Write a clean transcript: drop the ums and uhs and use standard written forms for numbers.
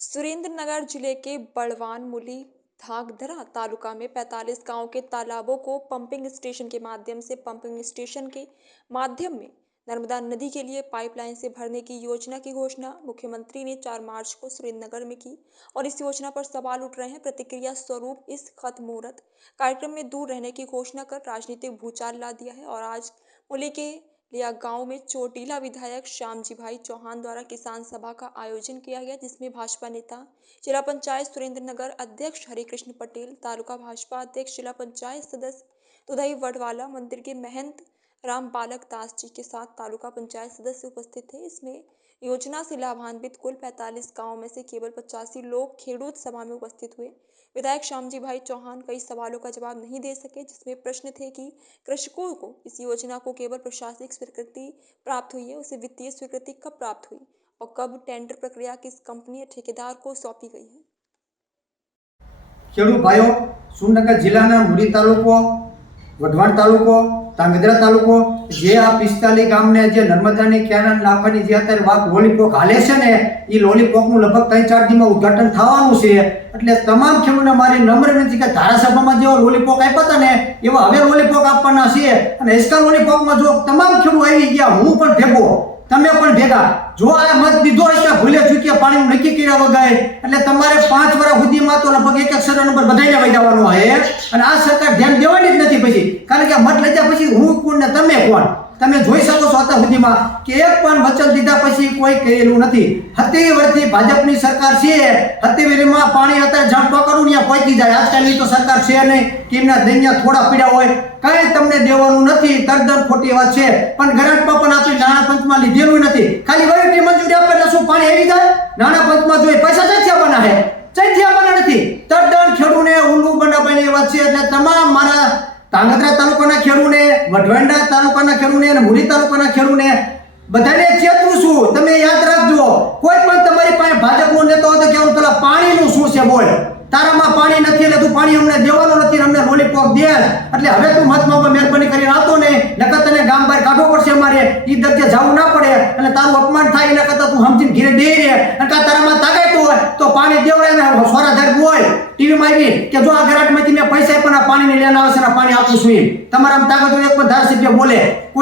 सुरेंद्रनगर जिले के बड़वान मुली धागधरा तालुका में 45 गांव के तालाबों को पंपिंग स्टेशन के माध्यम में नर्मदा नदी के लिए पाइपलाइन से भरने की योजना की घोषणा मुख्यमंत्री ने 4 मार्च को सुरेंद्रनगर में की और इस योजना पर सवाल उठ रहे हैं। प्रतिक्रिया स्वरूप इस खत्मुहूर्त कार्यक्रम में दूर रहने की घोषणा कर राजनीतिक भूचाल ला दिया है और आज मुली के लिया गांव में चोटीला विधायक श्यामजी भाई चौहान द्वारा किसान सभा का आयोजन किया गया, जिसमें भाजपा नेता जिला पंचायत सुरेंद्रनगर अध्यक्ष हरिकृष्ण पटेल, तालुका भाजपा अध्यक्ष, जिला पंचायत सदस्य दुधई वडवाला मंदिर के महंत राम बालक दास जी के साथ तालुका पंचायत सदस्य उपस्थित थे। इसमें योजना से लाभान्वित कुल 45 गांव में से केवल 85 लोग खेडूत सभा में उपस्थित हुए। विधायक श्यामजी भाई चौहान कई सवालों का जवाब नहीं दे सके, जिसमें प्रश्न थे कि कृषकों को इस योजना को केवल प्रशासनिक स्वीकृति प्राप्त हुई है, उसे वित्तीय स्वीकृति कब प्राप्त हुई और कब टेंडर प्रक्रिया किस कंपनी या ठेकेदार को सौंपी गई है। खेडूत भाइयों, सुरेंद्रनगर जिल्लाना मुली तालुको, वढवाण तालुको, ધાંગધ્રા તાલુકો જે આ 45 ગામને જે નર્મદાની કેનાલ નાખવાની જે અત્યારે વાત લોલીપોક હાલે છે ને, એ લોલીપોકનું લગભગ 3-4 દીમાં ઉદ્ઘાટન થવાનું છે। એટલે તમામ ખેડૂતોને મારી નમ્ર વિનંતી કે ધારાસભામાં જેવા લોલીપોક આપ્યા હતા ને એવા હવે લોલીપોક આપવાના છે। અને એસકા લોલીપોકમાં જો તમામ ખેડૂત આવી ગયા, હું પણ ભેગો, તમે પણ ભેગા, જો આ મત દીધો હશે ભૂલે ચૂક્યા પાણીનું નક્કી કર્યા વગર, એટલે તમારે 5 વર્ષ સુધીમાં તો લગભગ એક સર્વે નંબર બધાઈને વહી જવાનો છે। અને આ સરકાર ધ્યાન દેવાની જ નથી પછી, કારણ કે મત લીધા પછી હું કોણ ને તમે કોણ, તમે જોઈ શકો છો અત્યાર સુધીમાં કે એક પણ વચન દીધા પછી કોઈ કરેલું નથી। 70 વર્ષથી ભાજપની સરકાર છે, 70 પાણી અત્યારે જંપ કરું ત્યાં પહોંચી જાય। આજકાલની તો સરકાર છે નહીં કે એમના દૈન્ય થોડા પીડ્યા હોય, કઈ તમને દેવાનું નથી, તદ્દન ખોટી વાત છે। પણ ગ્રાન્ટમાં પણ આપણી નાણાં પંચમાં લીધેલું નથી, ખાલી વહીવટી મંજૂરી આપે એટલે શું પાણી આવી જાય? નાણાં પંચમાં જોઈએ પૈસા ક્યાંથી આપવાના છે? ક્યાંથી આપવાના નથી, તદ્દન ખેડૂને ઊંડું બનાવવાની વાત છે। એટલે તમામ મારા ધાંગધ્રા તાલુકાના ખેડૂને, વઢવાણ તાલુકાના ખેડૂને અને મુલી તાલુકાના ખેડૂને બધાને ચેતવું છું, તમે યાદ રાખજો, કોઈ પણ તમારી પાસે ભાજપનો નેતા હોય તો કેવું પેલા પાણીનું શું છે બોલ, તારામાં પાણી નથી એટલે તું પાણી અમને દેવાનું નથી, અમને લોલીપોપ દે, એટલે હવે તું મતમાં મહેરબાની કરીને આવતો ને, નકર તને ગામ બહાર કાઢવો પડશે અમારે, ઈ દરજ્જે જવું ના પડે, અને તારું અપમાન થાય એના કરતા તું સમજીને ઘીરે દે રે, અને તારામાં તાકાત હોય તો પાણી દેવડાય ને સોરાધાર હોય ટીવીમાં આવી કે જો આ ગરાટમાંથી મેં પૈસા પણ આ પાણીને લેના આવશે ને પાણી આપું છું, તમારામાં તાકાત હોય એક પણ ધારાસભ્ય બોલે।